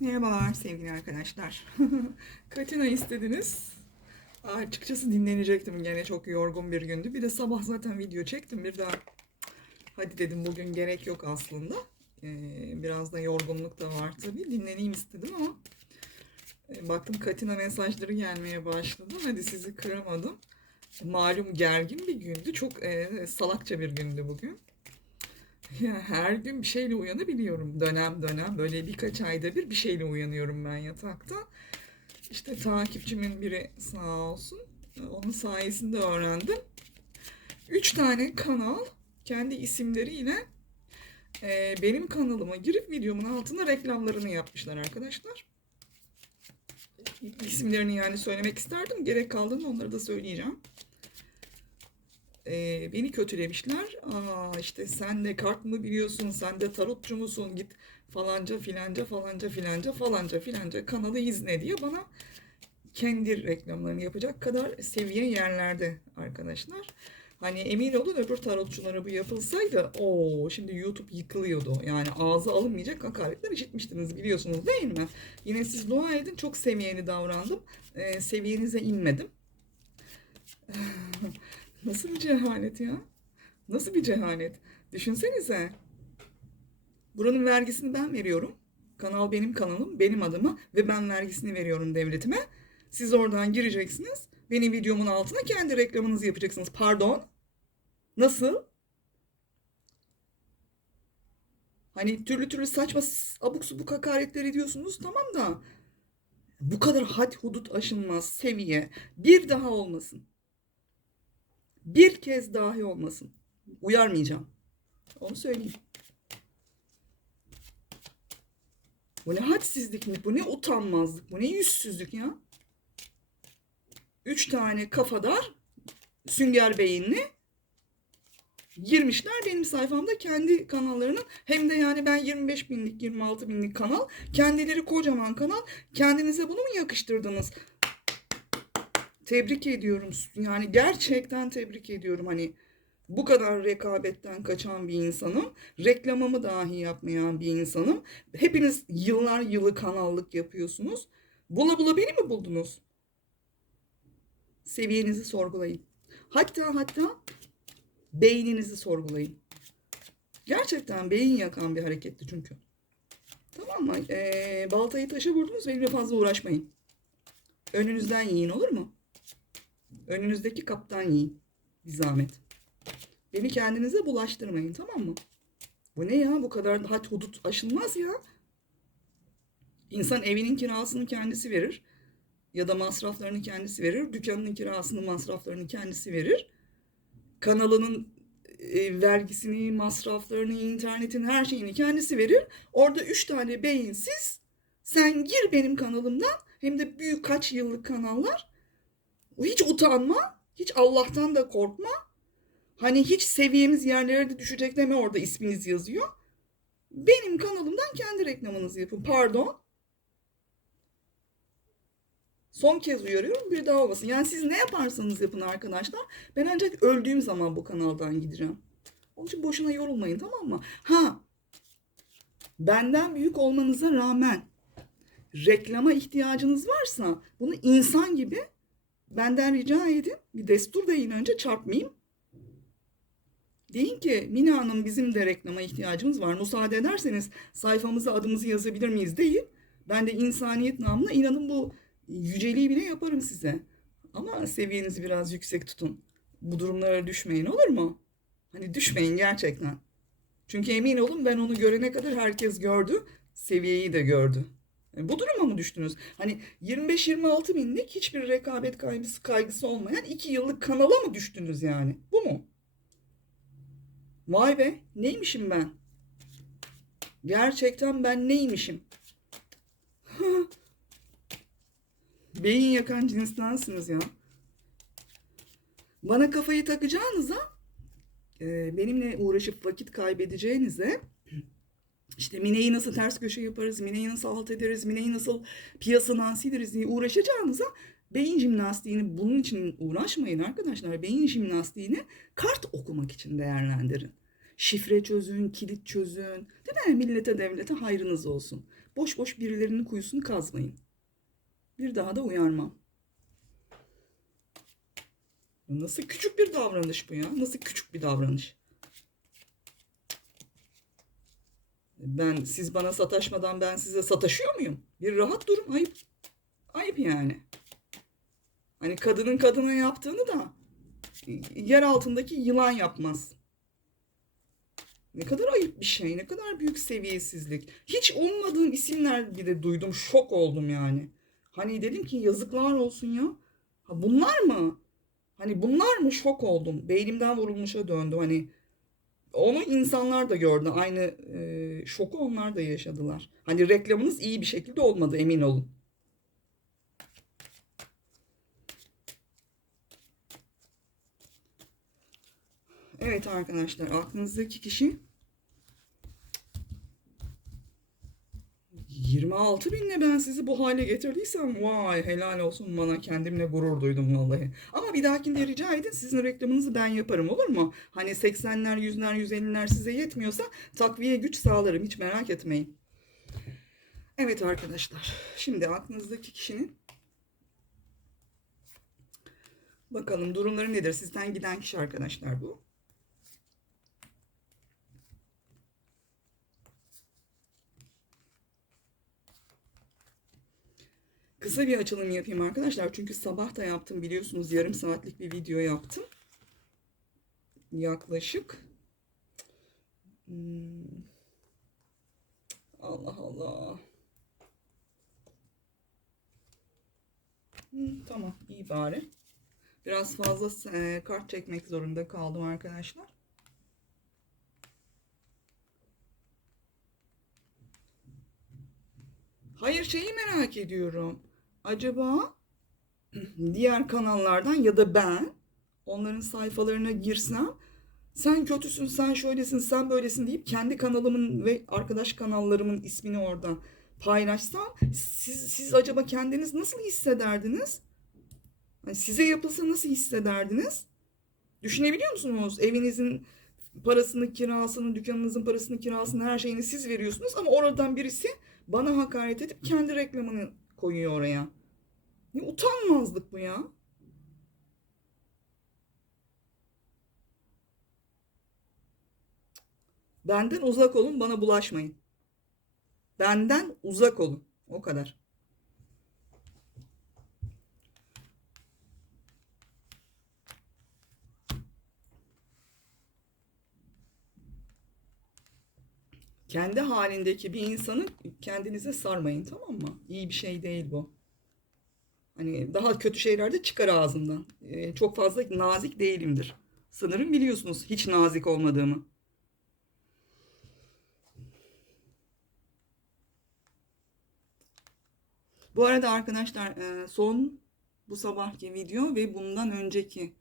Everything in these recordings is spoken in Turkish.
Merhabalar sevgili arkadaşlar. Katina istediniz. Açıkçası dinlenecektim gene çok yorgun bir gündü. Bir de sabah zaten video çektim. Bir daha hadi dedim bugün gerek yok aslında. Ee, biraz da yorgunluk da var tabii. Dinleneyim istedim ama e, baktım Katina mesajları gelmeye başladı. Hadi sizi kıramadım. Malum gergin bir gündü. Çok e, salakça bir gündü bugün. Ya her gün bir şeyle uyanabiliyorum. Dönem dönem böyle birkaç ayda bir bir şeyle uyanıyorum ben yatakta. İşte takipçimin biri sağ olsun. Onun sayesinde öğrendim. Üç tane kanal kendi isimleriyle e, benim kanalıma girip videomun altına reklamlarını yapmışlar arkadaşlar. İsimlerini yani söylemek isterdim. Gerek kaldığında onları da söyleyeceğim e, beni kötülemişler. Aa işte sen de kart mı biliyorsun, sen de tarotçu musun, git falanca filanca falanca filanca falanca filanca kanalı izle diye bana kendi reklamlarını yapacak kadar seviye yerlerde arkadaşlar. Hani emin olun öbür tarotçulara bu yapılsaydı o şimdi YouTube yıkılıyordu. Yani ağza alınmayacak hakaretler işitmiştiniz biliyorsunuz değil mi? Yine siz dua edin çok seviyeli davrandım. Ee, seviyenize inmedim. Nasıl bir cehalet ya? Nasıl bir cehalet? Düşünsenize. Buranın vergisini ben veriyorum. Kanal benim kanalım, benim adıma ve ben vergisini veriyorum devletime. Siz oradan gireceksiniz. Benim videomun altına kendi reklamınızı yapacaksınız. Pardon? Nasıl? Hani türlü türlü saçma abuk subuk hakaretler ediyorsunuz tamam da bu kadar had hudut aşılmaz seviye bir daha olmasın. Bir kez dahi olmasın. Uyarmayacağım. Onu söyleyeyim. Bu ne hadsizlik? Bu ne utanmazlık? Bu ne yüzsüzlük ya? Üç tane kafadar sünger beyinli girmişler benim sayfamda kendi kanallarının hem de yani ben 25 binlik 26 binlik kanal kendileri kocaman kanal kendinize bunu mu yakıştırdınız? Tebrik ediyorum. Yani gerçekten tebrik ediyorum. Hani bu kadar rekabetten kaçan bir insanım. Reklamımı dahi yapmayan bir insanım. Hepiniz yıllar yılı kanallık yapıyorsunuz. Bula bula beni mi buldunuz? Seviyenizi sorgulayın. Hatta hatta beyninizi sorgulayın. Gerçekten beyin yakan bir hareketti çünkü. Tamam mı? Ee, baltayı taşa vurdunuz benimle fazla uğraşmayın. Önünüzden yiyin olur mu? Önünüzdeki kaptan yiyin. Bir zahmet. Beni kendinize bulaştırmayın tamam mı? Bu ne ya? Bu kadar had hudut aşılmaz ya. İnsan evinin kirasını kendisi verir. Ya da masraflarını kendisi verir. Dükkanının kirasını, masraflarını kendisi verir. Kanalının e, vergisini, masraflarını, internetin her şeyini kendisi verir. Orada üç tane beyinsiz sen gir benim kanalımdan hem de büyük kaç yıllık kanallar hiç utanma, hiç Allah'tan da korkma. Hani hiç seviyemiz yerlere de düşecek deme orada isminiz yazıyor. Benim kanalımdan kendi reklamınızı yapın. Pardon. Son kez uyarıyorum bir daha olmasın. Yani siz ne yaparsanız yapın arkadaşlar. Ben ancak öldüğüm zaman bu kanaldan gideceğim. Onun için boşuna yorulmayın tamam mı? Ha. Benden büyük olmanıza rağmen reklama ihtiyacınız varsa bunu insan gibi benden rica edin. Bir destur deyin önce çarpmayayım. Deyin ki Mina Hanım bizim de reklama ihtiyacımız var. Müsaade ederseniz sayfamıza adımızı yazabilir miyiz deyin. Ben de insaniyet namına inanın bu yüceliği bile yaparım size. Ama seviyenizi biraz yüksek tutun. Bu durumlara düşmeyin olur mu? Hani düşmeyin gerçekten. Çünkü emin olun ben onu görene kadar herkes gördü. Seviyeyi de gördü. E, Bu duruma mı düştünüz? Hani 25-26 binlik hiçbir rekabet kaygısı, kaygısı olmayan 2 yıllık kanala mı düştünüz yani? Bu mu? Vay be neymişim ben? Gerçekten ben neymişim? Beyin yakan cinstensiniz ya. Bana kafayı takacağınıza e, benimle uğraşıp vakit kaybedeceğinize işte Mine'yi nasıl ters köşe yaparız, Mine'yi nasıl alt ederiz, Mine'yi nasıl piyasadan siliriz diye uğraşacağınıza beyin jimnastiğini bunun için uğraşmayın arkadaşlar. Beyin jimnastiğini kart okumak için değerlendirin. Şifre çözün, kilit çözün. Değil mi? Millete devlete hayrınız olsun. boş boş birilerinin kuyusunu kazmayın. Bir daha da uyarmam. Nasıl küçük bir davranış bu ya? Nasıl küçük bir davranış? Ben siz bana sataşmadan ben size sataşıyor muyum? Bir rahat durun. Ayıp. Ayıp yani. Hani kadının kadına yaptığını da yer altındaki yılan yapmaz. Ne kadar ayıp bir şey, ne kadar büyük seviyesizlik. Hiç olmadığım isimler bile duydum, şok oldum yani. Hani dedim ki yazıklar olsun ya. Ha bunlar mı? Hani bunlar mı şok oldum. Beynimden vurulmuşa döndüm. Hani onu insanlar da gördü. Aynı e, şoku onlar da yaşadılar. Hani reklamınız iyi bir şekilde olmadı emin olun. Evet arkadaşlar aklınızdaki kişi 26 binle ben sizi bu hale getirdiysem vay helal olsun bana kendimle gurur duydum vallahi. Ama bir dahakinde rica edin sizin reklamınızı ben yaparım olur mu? Hani 80'ler 100'ler 150'ler size yetmiyorsa takviye güç sağlarım hiç merak etmeyin. Evet arkadaşlar şimdi aklınızdaki kişinin bakalım durumları nedir? Sizden giden kişi arkadaşlar bu. Kısa bir açılım yapayım arkadaşlar. Çünkü sabah da yaptım biliyorsunuz yarım saatlik bir video yaptım. Yaklaşık. Hmm. Allah Allah. Hmm, tamam iyi bari. Biraz fazla e, kart çekmek zorunda kaldım arkadaşlar. Hayır şeyi merak ediyorum. Acaba diğer kanallardan ya da ben onların sayfalarına girsem sen kötüsün, sen şöylesin, sen böylesin deyip kendi kanalımın ve arkadaş kanallarımın ismini orada paylaşsam siz, siz acaba kendiniz nasıl hissederdiniz? Hani size yapılsa nasıl hissederdiniz? Düşünebiliyor musunuz? Evinizin parasını, kirasını, dükkanınızın parasını, kirasını, her şeyini siz veriyorsunuz ama oradan birisi bana hakaret edip kendi reklamını koyuyor oraya. Ne utanmazlık bu ya. Benden uzak olun, bana bulaşmayın. Benden uzak olun. O kadar. Kendi halindeki bir insanı kendinize sarmayın tamam mı? İyi bir şey değil bu. Hani daha kötü şeyler de çıkar ağzımdan. Ee, çok fazla nazik değilimdir. Sanırım biliyorsunuz hiç nazik olmadığımı. Bu arada arkadaşlar e, son bu sabahki video ve bundan önceki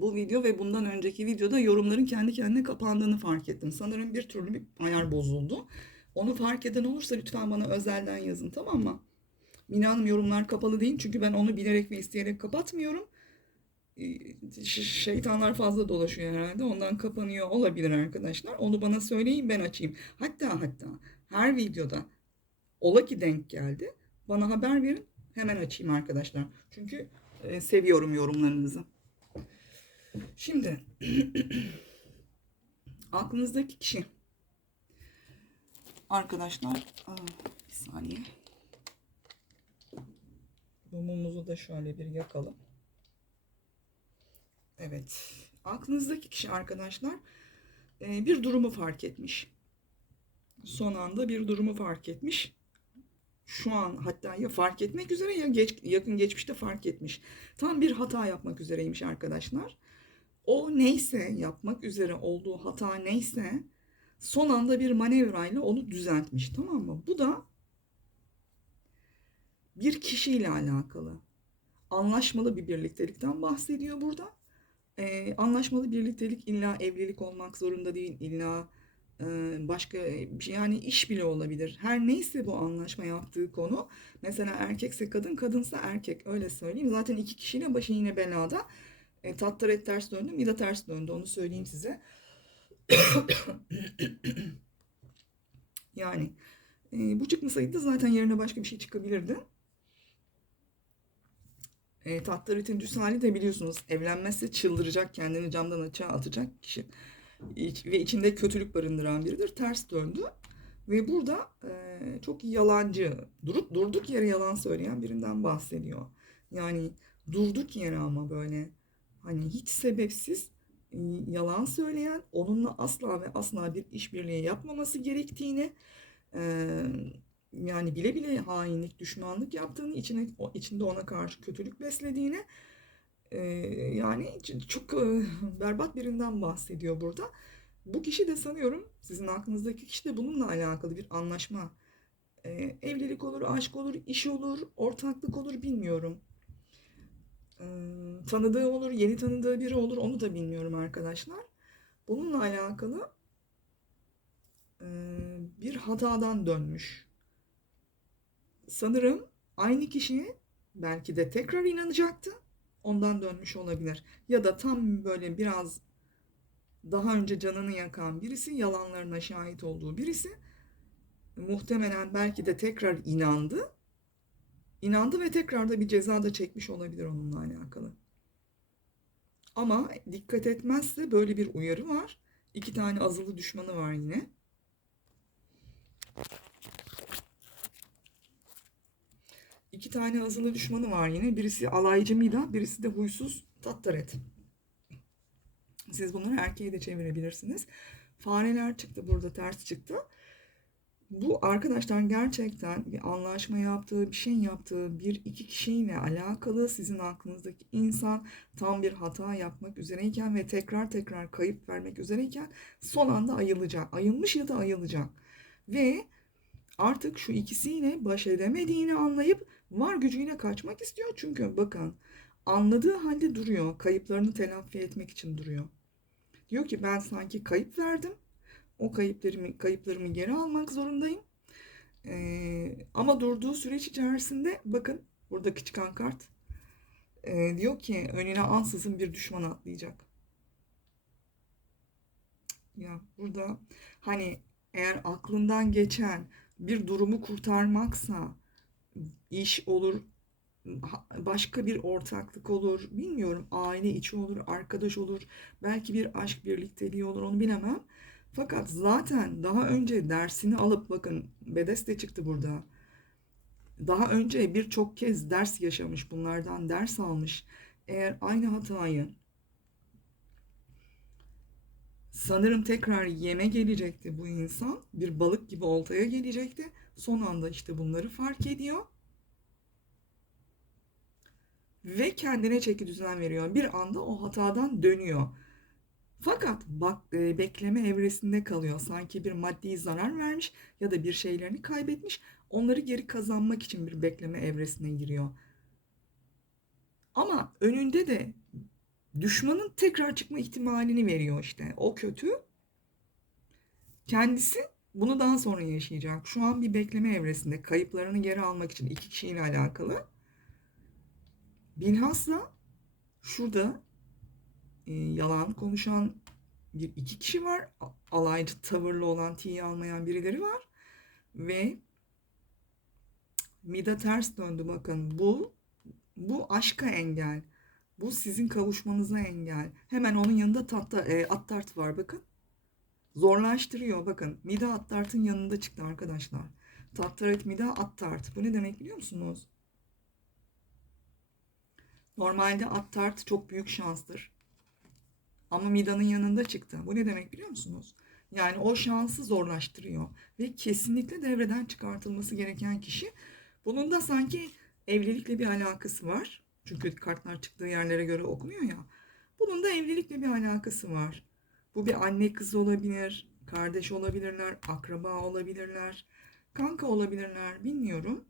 bu video ve bundan önceki videoda yorumların kendi kendine kapandığını fark ettim. Sanırım bir türlü bir ayar bozuldu. Onu fark eden olursa lütfen bana özelden yazın tamam mı? Mina Hanım yorumlar kapalı değil çünkü ben onu bilerek ve isteyerek kapatmıyorum. Şeytanlar fazla dolaşıyor herhalde. Ondan kapanıyor olabilir arkadaşlar. Onu bana söyleyin ben açayım. Hatta hatta her videoda ola ki denk geldi. Bana haber verin. Hemen açayım arkadaşlar. Çünkü e, seviyorum yorumlarınızı. Şimdi aklınızdaki kişi arkadaşlar bir saniye mumumuzu da şöyle bir yakalım. Evet. Aklınızdaki kişi arkadaşlar e, bir durumu fark etmiş. Son anda bir durumu fark etmiş. Şu an hatta ya fark etmek üzere ya geç, yakın geçmişte fark etmiş. Tam bir hata yapmak üzereymiş arkadaşlar. O neyse yapmak üzere olduğu hata neyse son anda bir manevrayla onu düzeltmiş tamam mı? Bu da bir kişiyle alakalı. Anlaşmalı bir birliktelikten bahsediyor burada. Ee, anlaşmalı birliktelik illa evlilik olmak zorunda değil, illa e, başka şey yani iş bile olabilir. Her neyse bu anlaşma yaptığı konu. Mesela erkekse kadın, kadınsa erkek öyle söyleyeyim. Zaten iki kişiyle başı yine belada. E, tatlar et ters döndü, mida ters döndü onu söyleyeyim size. yani E, bu çıkmasaydı da zaten yerine başka bir şey çıkabilirdi. E, Tattarit'in düz hali de biliyorsunuz evlenmezse çıldıracak kendini camdan açığa atacak kişi İç- ve içinde kötülük barındıran biridir. Ters döndü ve burada e, çok yalancı durup durduk yere yalan söyleyen birinden bahsediyor. Yani durduk yere ama böyle hani hiç sebepsiz e, yalan söyleyen onunla asla ve asla bir işbirliği yapmaması gerektiğini e, yani bile bile hainlik, düşmanlık yaptığını, içine, içinde ona karşı kötülük beslediğini e, yani çok berbat birinden bahsediyor burada. Bu kişi de sanıyorum sizin aklınızdaki kişi de bununla alakalı bir anlaşma. Evlilik olur, aşk olur, iş olur, ortaklık olur bilmiyorum. E, tanıdığı olur, yeni tanıdığı biri olur onu da bilmiyorum arkadaşlar. Bununla alakalı e, bir hatadan dönmüş. Sanırım aynı kişiye belki de tekrar inanacaktı. Ondan dönmüş olabilir. Ya da tam böyle biraz daha önce canını yakan birisi, yalanlarına şahit olduğu birisi muhtemelen belki de tekrar inandı. İnandı ve tekrar da bir ceza da çekmiş olabilir onunla alakalı. Ama dikkat etmezse böyle bir uyarı var. İki tane azılı düşmanı var yine. İki tane azılı düşmanı var yine. Birisi alaycı Mida, birisi de huysuz Tattaret. Siz bunları erkeğe de çevirebilirsiniz. Fareler çıktı burada ters çıktı. Bu arkadaşlar gerçekten bir anlaşma yaptığı, bir şey yaptığı bir iki kişiyle alakalı sizin aklınızdaki insan tam bir hata yapmak üzereyken ve tekrar tekrar kayıp vermek üzereyken son anda ayılacak. Ayılmış ya da ayılacak. Ve artık şu ikisiyle baş edemediğini anlayıp var gücüyle kaçmak istiyor. Çünkü bakın anladığı halde duruyor. Kayıplarını telafi etmek için duruyor. Diyor ki ben sanki kayıp verdim. O kayıplarımı, kayıplarımı geri almak zorundayım. Ee, ama durduğu süreç içerisinde bakın buradaki çıkan kart ee, diyor ki önüne ansızın bir düşman atlayacak. Ya burada hani eğer aklından geçen bir durumu kurtarmaksa iş olur, başka bir ortaklık olur, bilmiyorum aile içi olur, arkadaş olur, belki bir aşk birlikteliği olur onu bilemem. Fakat zaten daha önce dersini alıp bakın Bedes de çıktı burada. Daha önce birçok kez ders yaşamış, bunlardan ders almış. Eğer aynı hatayı sanırım tekrar yeme gelecekti bu insan. Bir balık gibi oltaya gelecekti. Son anda işte bunları fark ediyor. Ve kendine çeki düzen veriyor. Bir anda o hatadan dönüyor. Fakat bak e, bekleme evresinde kalıyor. Sanki bir maddi zarar vermiş ya da bir şeylerini kaybetmiş. Onları geri kazanmak için bir bekleme evresine giriyor. Ama önünde de düşmanın tekrar çıkma ihtimalini veriyor işte. O kötü. Kendisi bunu daha sonra yaşayacak. Şu an bir bekleme evresinde kayıplarını geri almak için iki kişiyle alakalı. Bilhassa şurada e, yalan konuşan bir iki kişi var. Alaycı tavırlı olan, tiye almayan birileri var. Ve Mida ters döndü bakın. Bu bu aşka engel. Bu sizin kavuşmanıza engel. Hemen onun yanında tatta, e, Attart var bakın. Zorlaştırıyor bakın. Mida Attart'ın yanında çıktı arkadaşlar. Tattaret Mida Attart. Bu ne demek biliyor musunuz? Normalde Attart çok büyük şanstır. Ama Mida'nın yanında çıktı. Bu ne demek biliyor musunuz? Yani o şansı zorlaştırıyor. Ve kesinlikle devreden çıkartılması gereken kişi. Bunun da sanki evlilikle bir alakası var. Çünkü kartlar çıktığı yerlere göre okunuyor ya. Bunun da evlilikle bir alakası var. Bu bir anne kız olabilir, kardeş olabilirler, akraba olabilirler, kanka olabilirler, bilmiyorum.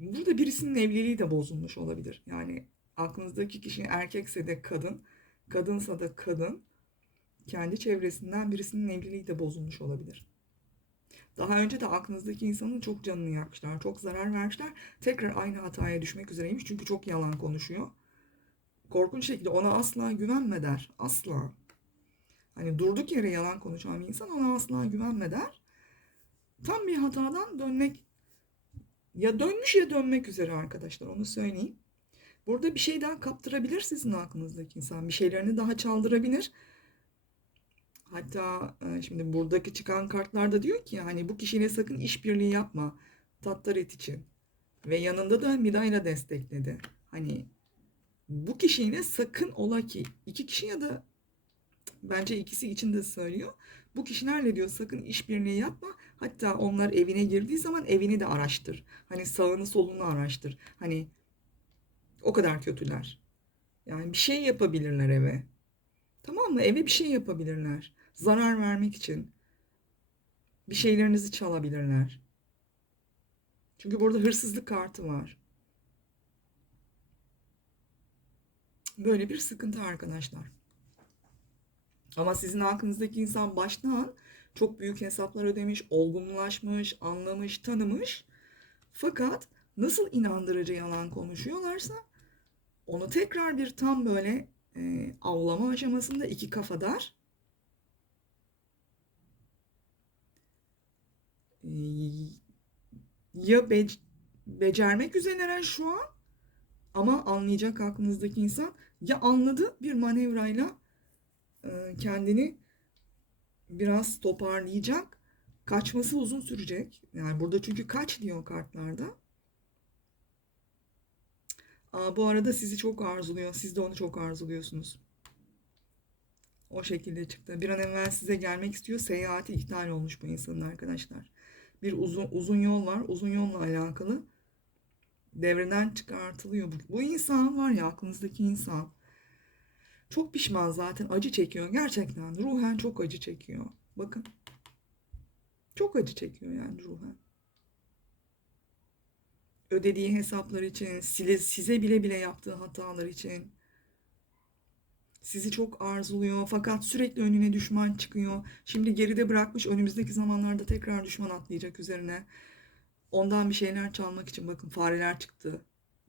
Burada birisinin evliliği de bozulmuş olabilir. Yani aklınızdaki kişi erkekse de kadın, kadınsa da kadın, kendi çevresinden birisinin evliliği de bozulmuş olabilir. Daha önce de aklınızdaki insanın çok canını yakmışlar, çok zarar vermişler. Tekrar aynı hataya düşmek üzereymiş çünkü çok yalan konuşuyor. Korkunç şekilde ona asla güvenme der. Asla. Hani durduk yere yalan konuşan bir insan ona asla güvenme der. tam bir hatadan dönmek ya dönmüş ya dönmek üzere arkadaşlar onu söyleyeyim. Burada bir şey daha kaptırabilir sizin aklınızdaki insan. Bir şeylerini daha çaldırabilir. Hatta e, şimdi buradaki çıkan kartlarda diyor ki hani bu kişiyle sakın işbirliği yapma. Tattaret için. Ve yanında da Mida'yla destekledi. Hani bu kişiyle sakın ola ki iki kişi ya da bence ikisi için de söylüyor. Bu kişilerle diyor sakın işbirliği yapma. Hatta onlar evine girdiği zaman evini de araştır. Hani sağını solunu araştır. Hani o kadar kötüler. Yani bir şey yapabilirler eve. Tamam mı? Eve bir şey yapabilirler. Zarar vermek için. Bir şeylerinizi çalabilirler. Çünkü burada hırsızlık kartı var. Böyle bir sıkıntı arkadaşlar. Ama sizin aklınızdaki insan baştan çok büyük hesaplar ödemiş, olgunlaşmış, anlamış, tanımış. Fakat nasıl inandırıcı yalan konuşuyorlarsa onu tekrar bir tam böyle e, avlama aşamasında iki kafadar e, ya be, becermek üzereler şu an ama anlayacak aklınızdaki insan ya anladı bir manevrayla e, kendini biraz toparlayacak. Kaçması uzun sürecek. Yani burada çünkü kaç diyor kartlarda. Aa, bu arada sizi çok arzuluyor. Siz de onu çok arzuluyorsunuz. O şekilde çıktı. Bir an evvel size gelmek istiyor. Seyahati iptal olmuş bu insanın arkadaşlar. Bir uzun uzun yol var. Uzun yolla alakalı devreden çıkartılıyor. Bu, bu insan var ya aklınızdaki insan. Çok pişman zaten. Acı çekiyor. Gerçekten ruhen çok acı çekiyor. Bakın. Çok acı çekiyor yani ruhen. Ödediği hesaplar için, size, size bile bile yaptığı hatalar için. Sizi çok arzuluyor fakat sürekli önüne düşman çıkıyor. Şimdi geride bırakmış önümüzdeki zamanlarda tekrar düşman atlayacak üzerine. Ondan bir şeyler çalmak için bakın fareler çıktı.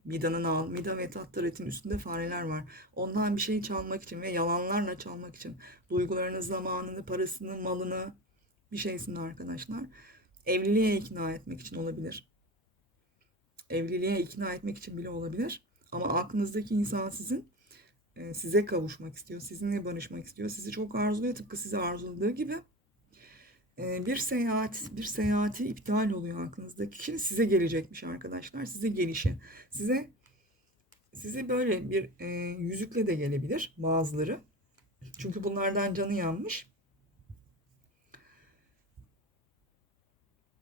Mida'nın al, Mida ve Tattaret'in üstünde fareler var. Ondan bir şey çalmak için ve yalanlarla çalmak için duygularını, zamanını, parasını, malını bir şeysin arkadaşlar. Evliliğe ikna etmek için olabilir. Evliliğe ikna etmek için bile olabilir. Ama aklınızdaki insan sizin e, size kavuşmak istiyor, sizinle barışmak istiyor, sizi çok arzuluyor tıpkı sizi arzuladığı gibi. E, bir seyahat, bir seyahati iptal oluyor aklınızdaki kişinin size gelecekmiş arkadaşlar, size gelişi, size size böyle bir e, yüzükle de gelebilir bazıları. Çünkü bunlardan canı yanmış.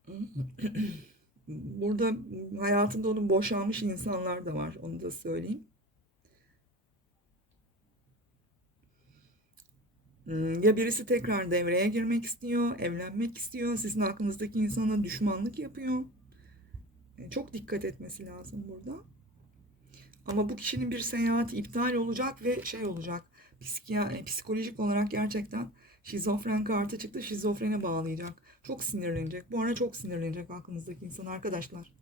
Burada hayatında onun boşanmış insanlar da var. Onu da söyleyeyim. Hmm, Ya birisi tekrar devreye girmek istiyor, evlenmek istiyor, sizin aklınızdaki insana düşmanlık yapıyor. E, Çok dikkat etmesi lazım burada. Ama bu kişinin bir seyahati iptal olacak ve şey olacak. Psikiya, e, psikolojik olarak gerçekten şizofren kartı çıktı. Şizofrene bağlayacak. Çok sinirlenecek. Bu ara çok sinirlenecek aklınızdaki insan arkadaşlar.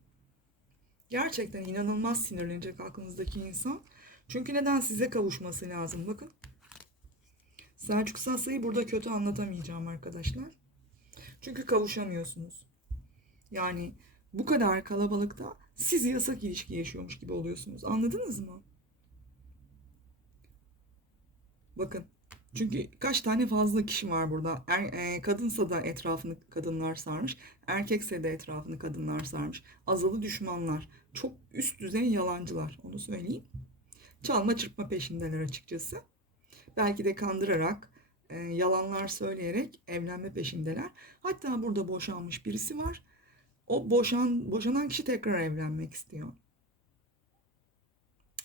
Gerçekten inanılmaz sinirlenecek aklınızdaki insan. Çünkü neden size kavuşması lazım? Bakın. Selçuk Sassa'yı burada kötü anlatamayacağım arkadaşlar. Çünkü kavuşamıyorsunuz. Yani bu kadar kalabalıkta siz yasak ilişki yaşıyormuş gibi oluyorsunuz. Anladınız mı? Bakın. Çünkü kaç tane fazla kişi var burada. Er, e, kadınsa da etrafını kadınlar sarmış. Erkekse de etrafını kadınlar sarmış. Azalı düşmanlar. Çok üst düzey yalancılar. Onu söyleyeyim. Çalma çırpma peşindeler açıkçası. Belki de kandırarak, e, yalanlar söyleyerek evlenme peşindeler. Hatta burada boşanmış birisi var. O boşan boşanan kişi tekrar evlenmek istiyor.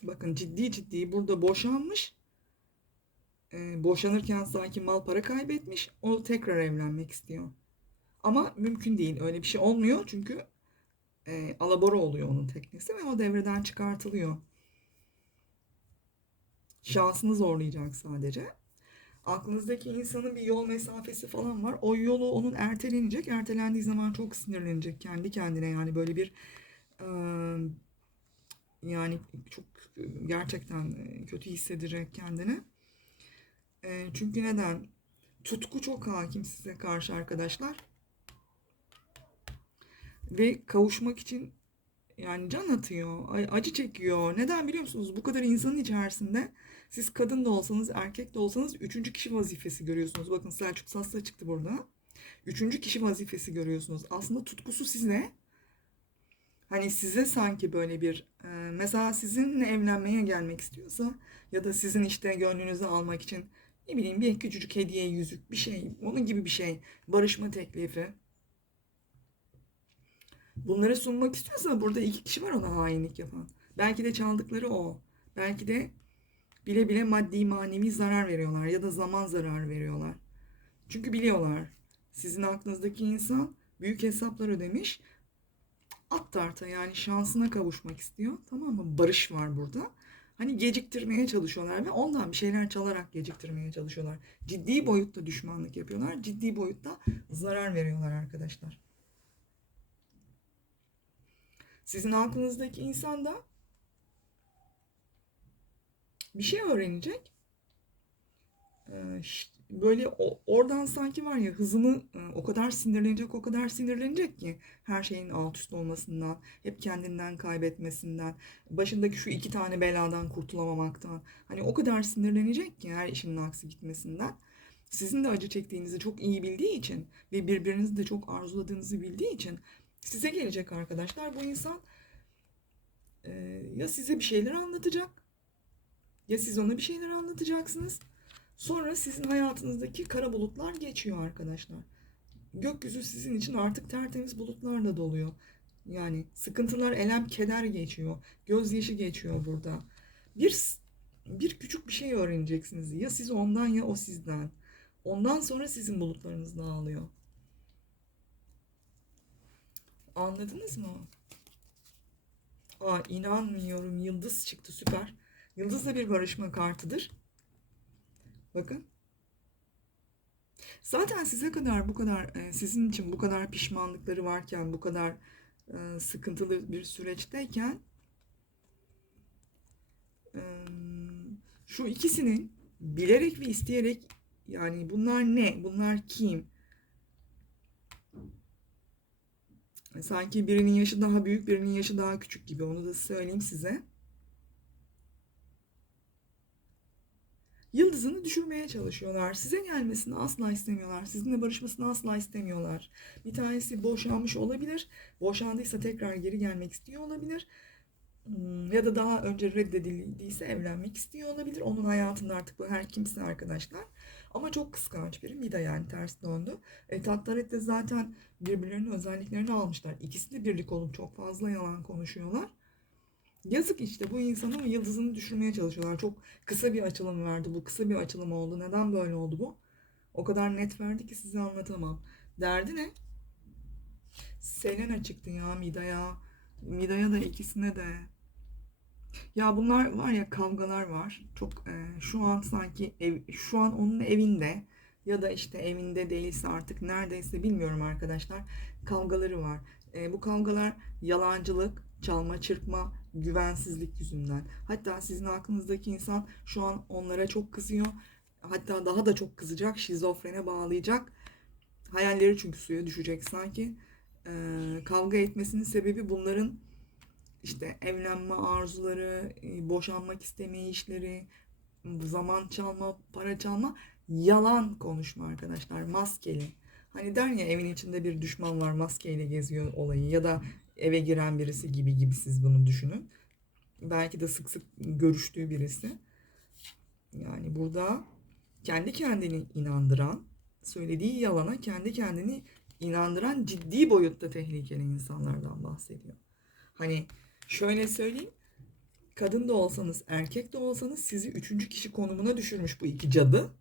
Bakın ciddi ciddi burada boşanmış. E, boşanırken sanki mal para kaybetmiş. O tekrar evlenmek istiyor. Ama mümkün değil. Öyle bir şey olmuyor. Çünkü e, alabora oluyor onun teknesi ve o devreden çıkartılıyor. Şansını zorlayacak sadece. Aklınızdaki insanın bir yol mesafesi falan var. O yolu onun ertelenecek. Ertelendiği zaman çok sinirlenecek kendi kendine. Yani böyle bir e, yani çok gerçekten kötü hissedecek kendini. E, çünkü neden? Tutku çok hakim size karşı arkadaşlar. Ve kavuşmak için yani can atıyor, acı çekiyor. Neden biliyor musunuz? Bu kadar insanın içerisinde siz kadın da olsanız, erkek de olsanız üçüncü kişi vazifesi görüyorsunuz. Bakın Selçuk Sasla çıktı burada. Üçüncü kişi vazifesi görüyorsunuz. Aslında tutkusu size. Hani size sanki böyle bir e, mesela sizinle evlenmeye gelmek istiyorsa ya da sizin işte gönlünüzü almak için ne bileyim bir küçücük hediye, yüzük bir şey, onun gibi bir şey, barışma teklifi. Bunları sunmak istiyorsa burada iki kişi var ona hainlik yapan. Belki de çaldıkları o. Belki de bile bile maddi manevi zarar veriyorlar ya da zaman zarar veriyorlar. Çünkü biliyorlar sizin aklınızdaki insan büyük hesaplar ödemiş. At tarta yani şansına kavuşmak istiyor. Tamam mı? Barış var burada. Hani geciktirmeye çalışıyorlar ve ondan bir şeyler çalarak geciktirmeye çalışıyorlar. Ciddi boyutta düşmanlık yapıyorlar. Ciddi boyutta zarar veriyorlar arkadaşlar. Sizin aklınızdaki insan da bir şey öğrenecek. Böyle oradan sanki var ya hızını e, o kadar sinirlenecek, o kadar sinirlenecek ki her şeyin alt üst olmasından, hep kendinden kaybetmesinden, başındaki şu iki tane beladan kurtulamamaktan. Hani o kadar sinirlenecek ki her işinin aksi gitmesinden. Sizin de acı çektiğinizi çok iyi bildiği için ve birbirinizi de çok arzuladığınızı bildiği için size gelecek arkadaşlar. Bu insan e, ya size bir şeyler anlatacak ya siz ona bir şeyler anlatacaksınız. Sonra sizin hayatınızdaki kara bulutlar geçiyor arkadaşlar. Gökyüzü sizin için artık tertemiz bulutlarla doluyor. Yani sıkıntılar, elem, keder geçiyor. Gözyaşı geçiyor burada. Bir bir küçük bir şey öğreneceksiniz. Ya siz ondan ya o sizden. Ondan sonra sizin bulutlarınız dağılıyor. Anladınız mı? Aa inanmıyorum. Yıldız çıktı süper. Yıldız da bir barışma kartıdır. Bakın. Zaten size kadar bu kadar e, sizin için bu kadar pişmanlıkları varken bu kadar e, sıkıntılı bir süreçteyken e, şu ikisinin bilerek ve isteyerek yani bunlar ne? Bunlar kim? Sanki birinin yaşı daha büyük, birinin yaşı daha küçük gibi. Onu da söyleyeyim size. Yıldızını düşürmeye çalışıyorlar. Size gelmesini asla istemiyorlar. Sizinle barışmasını asla istemiyorlar. Bir tanesi boşanmış olabilir. Boşandıysa tekrar geri gelmek istiyor olabilir. Hmm, Ya da daha önce reddedildiyse evlenmek istiyor olabilir. Onun hayatında artık bu her kimse arkadaşlar. Ama çok kıskanç biri. Mida yani ters döndü. E, Tattaret de zaten birbirlerinin özelliklerini almışlar. İkisi de birlik olup çok fazla yalan konuşuyorlar. Yazık işte bu insanın yıldızını düşürmeye çalışıyorlar. Çok kısa bir açılım verdi bu. Kısa bir açılım oldu. Neden böyle oldu bu? O kadar net verdi ki size anlatamam. Derdi ne? Selena çıktı ya Mida'ya. Mida'ya da ikisine de. Ya bunlar var ya kavgalar var. Çok e, şu an sanki ev, şu an onun evinde ya da işte evinde değilse artık neredeyse bilmiyorum arkadaşlar. Kavgaları var. E, bu kavgalar yalancılık, çalma, çırpma, güvensizlik yüzünden. Hatta sizin aklınızdaki insan şu an onlara çok kızıyor. Hatta daha da çok kızacak, şizofrene bağlayacak. Hayalleri çünkü suya düşecek sanki. E, kavga etmesinin sebebi bunların işte evlenme arzuları, e, boşanmak isteme işleri, zaman çalma, para çalma, yalan konuşma arkadaşlar, maskeli. Hani der ya evin içinde bir düşman var maskeyle geziyor olayı ya da eve giren birisi gibi gibi siz bunu düşünün. Belki de sık sık görüştüğü birisi. Yani burada kendi kendini inandıran, söylediği yalana kendi kendini inandıran ciddi boyutta tehlikeli insanlardan bahsediyor. Hani şöyle söyleyeyim. Kadın da olsanız, erkek de olsanız sizi üçüncü kişi konumuna düşürmüş bu iki cadı.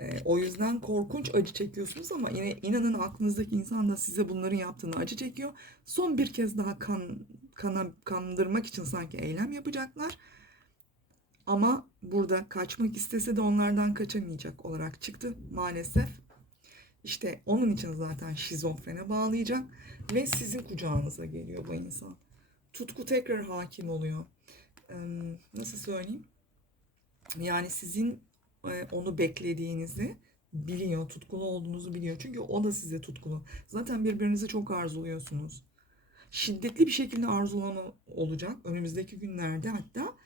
Ee, o yüzden korkunç acı çekiyorsunuz ama yine inanın aklınızdaki insan da size bunların yaptığını acı çekiyor. Son bir kez daha kan, kana, kandırmak için sanki eylem yapacaklar. Ama burada kaçmak istese de onlardan kaçamayacak olarak çıktı maalesef. İşte onun için zaten şizofrene bağlayacak ve sizin kucağınıza geliyor bu insan. Tutku tekrar hakim oluyor. Ee, nasıl söyleyeyim? Yani sizin onu beklediğinizi biliyor, tutkulu olduğunuzu biliyor. Çünkü o da size tutkulu. Zaten birbirinizi çok arzuluyorsunuz. Şiddetli bir şekilde arzulama olacak önümüzdeki günlerde hatta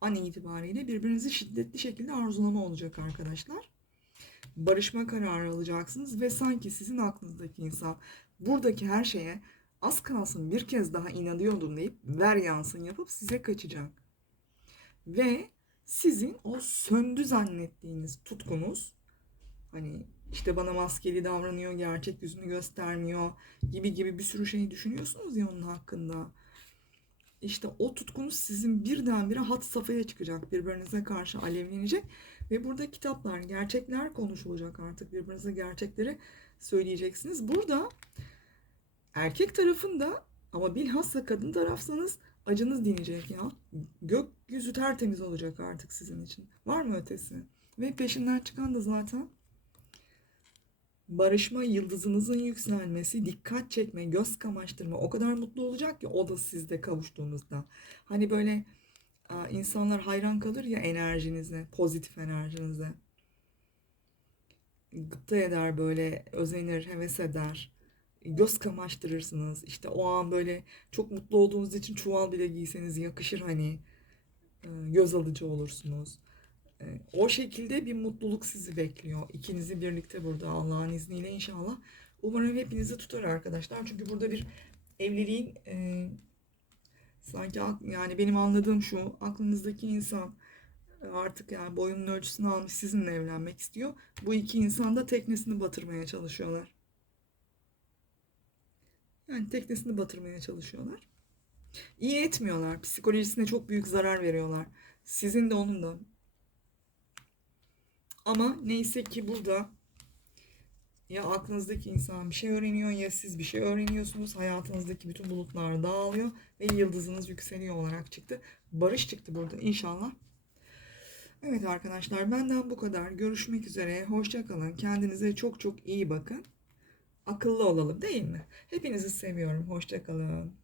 an itibariyle birbirinizi şiddetli şekilde arzulama olacak arkadaşlar. Barışma kararı alacaksınız ve sanki sizin aklınızdaki insan buradaki her şeye az kalsın bir kez daha inanıyordum deyip ver yansın yapıp size kaçacak. Ve sizin o söndü zannettiğiniz tutkunuz hani işte bana maskeli davranıyor, gerçek yüzünü göstermiyor gibi gibi bir sürü şey düşünüyorsunuz ya onun hakkında. İşte o tutkunuz sizin birdenbire hat safhaya çıkacak, birbirinize karşı alevlenecek ve burada kitaplar, gerçekler konuşulacak artık. Birbirinize gerçekleri söyleyeceksiniz. Burada erkek tarafında ama bilhassa kadın tarafsanız acınız dinecek ya. Gökyüzü tertemiz olacak artık sizin için. Var mı ötesi? Ve peşinden çıkan da zaten barışma, yıldızınızın yükselmesi, dikkat çekme, göz kamaştırma o kadar mutlu olacak ki o da sizde kavuştuğunuzda. Hani böyle insanlar hayran kalır ya enerjinize, pozitif enerjinize. Gıpta eder böyle, özenir, heves eder. Göz kamaştırırsınız. İşte o an böyle çok mutlu olduğunuz için çuval bile giyseniz yakışır hani. E, Göz alıcı olursunuz. E, O şekilde bir mutluluk sizi bekliyor. İkinizi birlikte burada Allah'ın izniyle inşallah. Umarım hepinizi tutar arkadaşlar. Çünkü burada bir evliliğin e, sanki yani benim anladığım şu aklınızdaki insan e, artık yani boyunun ölçüsünü almış sizinle evlenmek istiyor. Bu iki insan da teknesini batırmaya çalışıyorlar. Yani teknesini batırmaya çalışıyorlar. İyi etmiyorlar. Psikolojisine çok büyük zarar veriyorlar. Sizin de onun da. Ama neyse ki burada ya aklınızdaki insan bir şey öğreniyor ya siz bir şey öğreniyorsunuz. Hayatınızdaki bütün bulutlar dağılıyor ve yıldızınız yükseliyor olarak çıktı. Barış çıktı burada inşallah. Evet arkadaşlar benden bu kadar. Görüşmek üzere. Hoşça kalın. Kendinize çok çok iyi bakın. Akıllı olalım değil mi? Hepinizi seviyorum. Hoşça kalın.